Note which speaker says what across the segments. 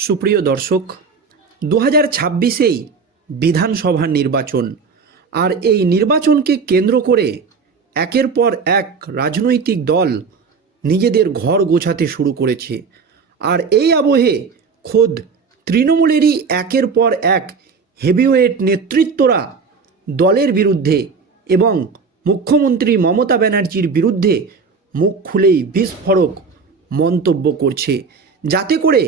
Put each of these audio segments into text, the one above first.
Speaker 1: সুপ্রিয় দর্শক দু হাজার ছাব্বিশেই বিধানসভা নির্বাচন। আর এই নির্বাচনকে কেন্দ্র করে একের পর এক রাজনৈতিক দল নিজেদের ঘর গোছাতে শুরু করেছে। আর এই আবহে খোদ তৃণমূলেরই একের পর এক হেভিওয়েট নেতৃত্বরা দলের বিরুদ্ধে এবং মুখ্যমন্ত্রী মমতা ব্যানার্জির বিরুদ্ধে মুখ খুলেই বিস্ফোরক মন্তব্য করছে। যাতে করে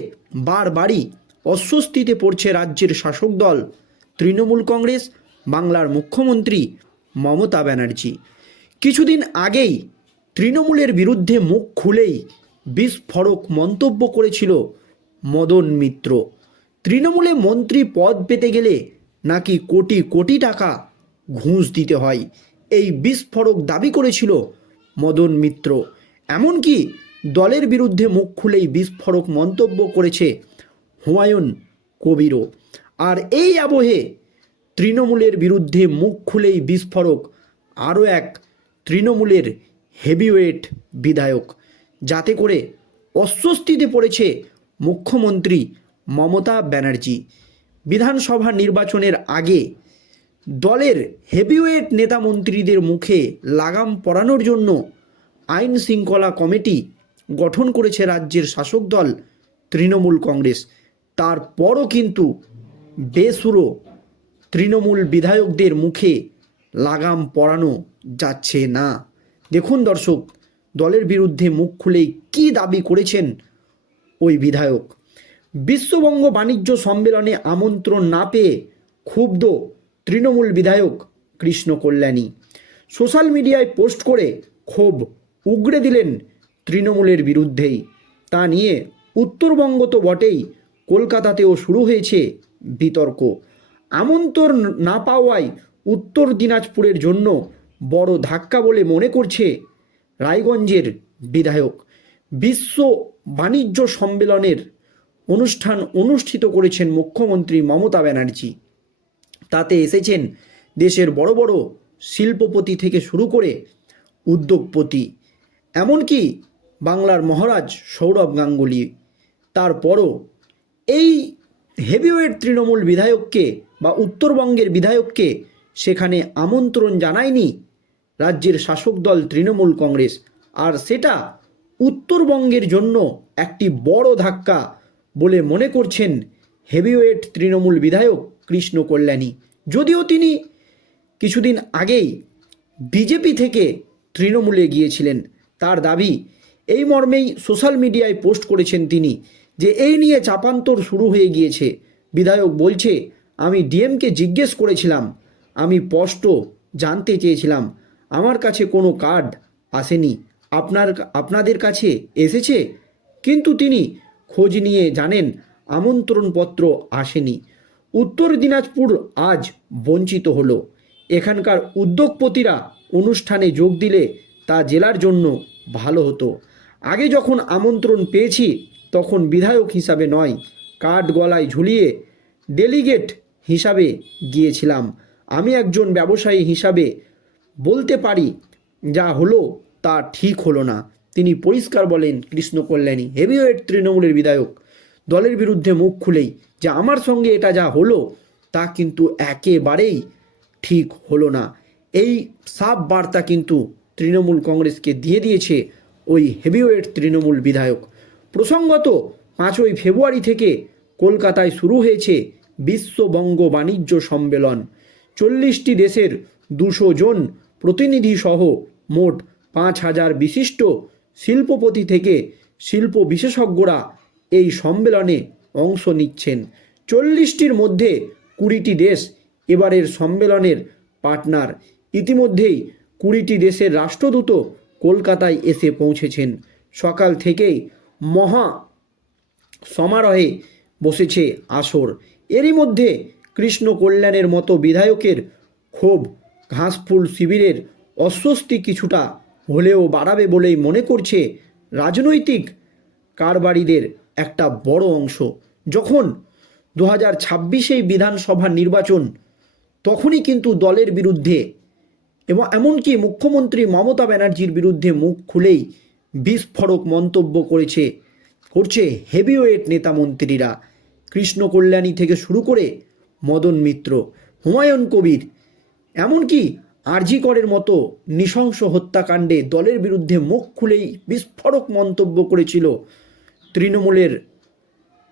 Speaker 1: বারবারই অস্বস্তিতে পড়ছে রাজ্যের শাসক দল। তৃণমূল কংগ্রেস, বাংলার মুখ্যমন্ত্রী মমতা ব্যানার্জি। কিছুদিন আগেই তৃণমূলের বিরুদ্ধে মুখ খুলেই বিস্ফোরক মন্তব্য করেছিল মদন মিত্র। তৃণমূলে মন্ত্রী পদ পেতে গেলে নাকি কোটি কোটি টাকা ঘুষ দিতে হয়, এই বিস্ফোরক দাবি করেছিল মদন মিত্র। এমনকি দলের বিরুদ্ধে মুখ খুলেই বিস্ফোরক মন্তব্য করেছে হুমায়ুন কবিরও। আর এই আবহে তৃণমূলের বিরুদ্ধে মুখ খুলেই বিস্ফোরক আরও এক তৃণমূলের হেভিওয়েট বিধায়ক। যাতে করে অস্বস্তিতে পড়েছে মুখ্যমন্ত্রী মমতা ব্যানার্জি। বিধানসভা নির্বাচনের আগে দলের হেভিওয়েট নেতা মন্ত্রীদের মুখে লাগাম পরানোর জন্য আইন শৃঙ্খলা কমিটি গঠন করেছে রাজ্যের শাসক দল, তৃণমূল কংগ্রেস। তারপরও কিন্তু বেসুরো তৃণমূল বিধায়কদের মুখে লাগাম পরানো যাচ্ছে না। দেখুন দর্শক, দলের বিরুদ্ধে মুখ খুলেই কী দাবি করেছেন ওই বিধায়ক? বিশ্ববঙ্গ বাণিজ্য সম্মেলনে আমন্ত্রণ না পেয়ে ক্ষুব্ধ তৃণমূল বিধায়ক কৃষ্ণ কল্যাণী সোশ্যাল মিডিয়ায় পোস্ট করে ক্ষোভ উগড়ে দিলেন তৃণমূলের বিরুদ্ধেই। তা নিয়ে উত্তরবঙ্গ তো বটেই, কলকাতাতেও শুরু হয়েছে বিতর্ক। আমন্তর না পাওয়ায় উত্তর দিনাজপুরের জন্য বড় ধাক্কা বলে মনে করছে রায়গঞ্জের বিধায়ক। বিশ্ব বাণিজ্য সম্মেলনের অনুষ্ঠান অনুষ্ঠিত করেছেন মুখ্যমন্ত্রী মমতা ব্যানার্জি। তাতে এসেছেন দেশের বড় বড় শিল্পপতি থেকে শুরু করে উদ্যোগপতি। এমনকি বাংলার মহারাজ সৌরভ গাঙ্গুলি। তারপরও এই হেভিওয়েট তৃণমূল বিধায়ককে বা উত্তরবঙ্গের বিধায়ককে সেখানে আমন্ত্রণ জানায়নি রাজ্যের শাসক দল তৃণমূল কংগ্রেস। আর সেটা উত্তরবঙ্গের জন্য একটি বড় ধাক্কা বলে মনে করছেন হেভিওয়েট তৃণমূল বিধায়ক কৃষ্ণ কল্যাণী। যদিও তিনি কিছুদিন আগেই বিজেপি থেকে তৃণমূলে গিয়েছিলেন। তার দাবি এই মর্মেই সোশ্যাল মিডিয়ায় পোস্ট করেছেন তিনি যে এই নিয়ে চাপান্তর শুরু হয়ে গিয়েছে। বিধায়ক বলছে, আমি ডিএমকে জিজ্ঞেস করেছিলাম, আমি স্পষ্ট জানতে চেয়েছিলাম, আমার কাছে কোনো কার্ড আসেনি, আপনার আপনাদের কাছে এসেছে? কিন্তু তিনি খোঁজ নিয়ে জানেন, আমন্ত্রণপত্র আসেনি। উত্তর দিনাজপুর আজ বঞ্চিত হলো। এখানকার উদ্যোগপতিরা অনুষ্ঠানে যোগ দিলে তা জেলার জন্য ভালো হতো। আগে যখন আমন্ত্রণ পেয়েছি, তখন বিধায়ক হিসাবে নয় কার্ড গলায় ঝুলিয়ে ডেলিগেট হিসাবে গিয়েছিলাম। আমি একজন ব্যবসায়ী হিসাবে বলতে পারি যা হলো তা ঠিক হলো না। তিনি পরিষ্কার বলেন কৃষ্ণ কল্যাণী হেভিওয়েট তৃণমূলের বিধায়ক, দলের বিরুদ্ধে মুখ খুলেই যে আমার সঙ্গে এটা যা হলো, তা কিন্তু একেবারেই ঠিক হলো না। এই সাব বার্তা কিন্তু তৃণমূল কংগ্রেসকে দিয়ে দিয়েছে ওই হেভিওয়েট তৃণমূল বিধায়ক। প্রসঙ্গত, পাঁচই ফেব্রুয়ারি থেকে কলকাতায় শুরু হয়েছে বিশ্ববঙ্গ বাণিজ্য সম্মেলন। চল্লিশটি দেশের দুশো জন প্রতিনিধি সহ মোট পাঁচ হাজার বিশিষ্ট শিল্পপতি থেকে শিল্প বিশেষজ্ঞরা এই সম্মেলনে অংশ নিচ্ছেন। চল্লিশটির মধ্যে কুড়িটি দেশ এবারের সম্মেলনের পার্টনার। ইতিমধ্যেই কুড়িটি দেশের রাষ্ট্রদূত কলকাতায় এসে পৌঁছেছেন। সকাল থেকেই মহা সমারোহে বসেছে আসর। এরই মধ্যে কৃষ্ণ কল্যাণের মতো বিধায়কের ক্ষোভ ঘাসফুল শিবিরের অস্বস্তি কিছুটা হলেও বাড়াবে বলেই মনে করছে রাজনৈতিক কারবারিদের একটা বড় অংশ। যখন দু হাজার ছাব্বিশেই বিধানসভা নির্বাচন, তখনই কিন্তু দলের বিরুদ্ধে এবং এমনকি মুখ্যমন্ত্রী মমতা ব্যানার্জির বিরুদ্ধে মুখ খুলেই বিস্ফোরক মন্তব্য করেছে, করছে হেভিওয়েট নেতা মন্ত্রীরা। কৃষ্ণ কল্যাণী থেকে শুরু করে মদন মিত্র, হুমায়ুন কবির, এমনকি আরজি করের মতো নৃশংস হত্যাকাণ্ডে দলের বিরুদ্ধে মুখ খুলেই বিস্ফোরক মন্তব্য করেছিল তৃণমূলের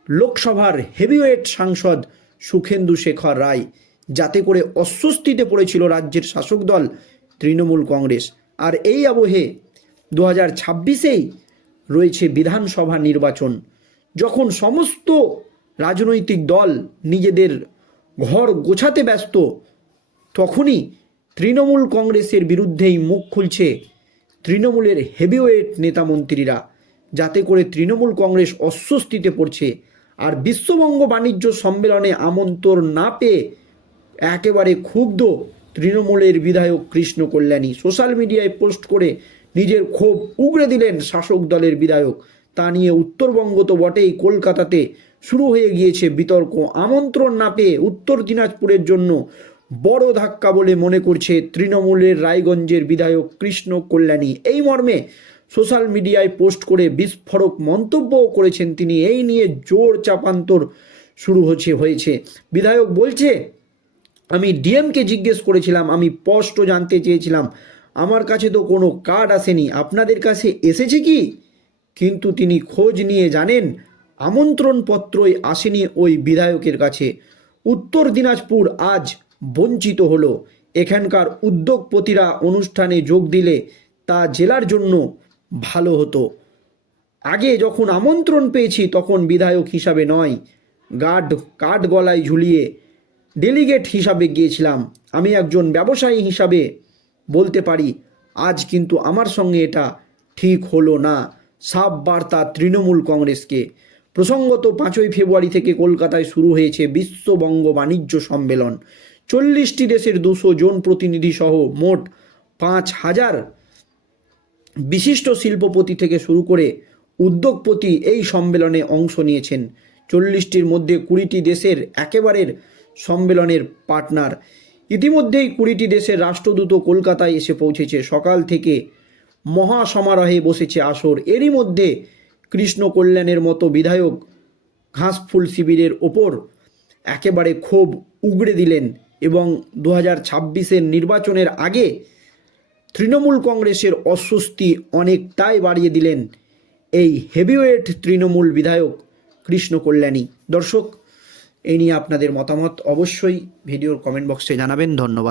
Speaker 1: লোকসভার হেভিওয়েট সাংসদ সুখেন্দু শেখর রায়। যাতে করে অস্বস্তিতে পড়েছিল রাজ্যের শাসক দল, তৃণমূল কংগ্রেস। আর এই আবহে দু হাজার ছাব্বিশেই রয়েছে বিধানসভা নির্বাচন, যখন সমস্ত রাজনৈতিক দল নিজেদের ঘর গোছাতে ব্যস্ত, তখনই তৃণমূল কংগ্রেসের বিরুদ্ধেই মুখ খুলছে তৃণমূলের হেভিওয়েট নেতামন্ত্রীরা যাতে করে তৃণমূল কংগ্রেস অস্বস্তিতে পড়ছে। আর বিশ্ববঙ্গ বাণিজ্য সম্মেলনে আমন্ত্রণ না পেয়ে একেবারে ক্ষুব্ধ তৃণমূলের বিধায়ক কৃষ্ণ কল্যাণী। সোশ্যাল মিডিয়ায় পোস্ট করে নিজের ক্ষোভ উগড়ে দিলেন শাসক দলের বিধায়ক। তা নিয়ে উত্তরবঙ্গ তো বটেই, কলকাতাতে শুরু হয়ে গিয়েছে বিতর্ক। আমন্ত্রণ না পেয়ে উত্তর দিনাজপুরের জন্য বড় ধাক্কা বলে মনে করছে তৃণমূলের রায়গঞ্জের বিধায়ক কৃষ্ণ কল্যাণী। এই মর্মে সোশ্যাল মিডিয়ায় পোস্ট করে বিস্ফোরক মন্তব্যও করেছেন তিনি। এই নিয়ে জোর চাপান্তর শুরু হচ্ছে, হয়েছে। বিধায়ক বলছে আমি ডিএমকে জিজ্ঞেস করেছিলাম, আমি স্পষ্ট জানতে চেয়েছিলাম, আমার কাছে তো কোনো কার্ড আসেনি, আপনাদের কাছে এসেছে কি? কিন্তু তিনি খোঁজ নিয়ে জানেন, আমন্ত্রণপত্রই আসেনি ওই বিধায়কের কাছে। উত্তর দিনাজপুর আজ বঞ্চিত হলো। এখানকার উদ্যোগপতিরা অনুষ্ঠানে যোগ দিলে তা জেলার জন্য ভালো হতো। আগে যখন আমন্ত্রণ পেয়েছি, তখন বিধায়ক হিসাবে নয়। গার্ড কাঠ গলায় ঝুলিয়ে ডেলিগেট হিসাবে গিয়েছিলাম। আমি একজন ব্যবসায়ী হিসাবে বলতে পারি, আজ কিন্তু আমার সঙ্গে এটা ঠিক হলো না। সাব বার্তা তৃণমূল কংগ্রেসকে। প্রসঙ্গত পাঁচই ফেব্রুয়ারি থেকে কলকাতায় শুরু হয়েছে বিশ্ববঙ্গ বাণিজ্য সম্মেলন। চল্লিশটি দেশের দুশো জন প্রতিনিধি সহ মোট পাঁচ হাজার বিশিষ্ট শিল্পপতি থেকে শুরু করে উদ্যোগপতি এই সম্মেলনে অংশ নিয়েছেন। চল্লিশটির মধ্যে কুড়িটি দেশের একেবারের সম্মেলনের পার্টনার। ইতিমধ্যেই কুড়িটি দেশের রাষ্ট্রদূত কলকাতায় এসে পৌঁছেছে। সকাল থেকে মহা সমারোহে বসেছে আসর। এরই মধ্যে কৃষ্ণ কল্যাণের মতো বিধায়ক ঘাসফুল শিবিরের ওপর একেবারে ক্ষোভ উগড়ে দিলেন এবং দু হাজার নির্বাচনের আগে তৃণমূল কংগ্রেসের অস্বস্তি অনেকটাই বাড়িয়ে দিলেন এই হেভিওয়েট তৃণমূল বিধায়ক কৃষ্ণ কল্যাণী। দর্শক এই নিয়ে আপনাদের মতামত অবশ্যই ভিডিওর কমেন্ট বক্সে জানাবেন। ধন্যবাদ।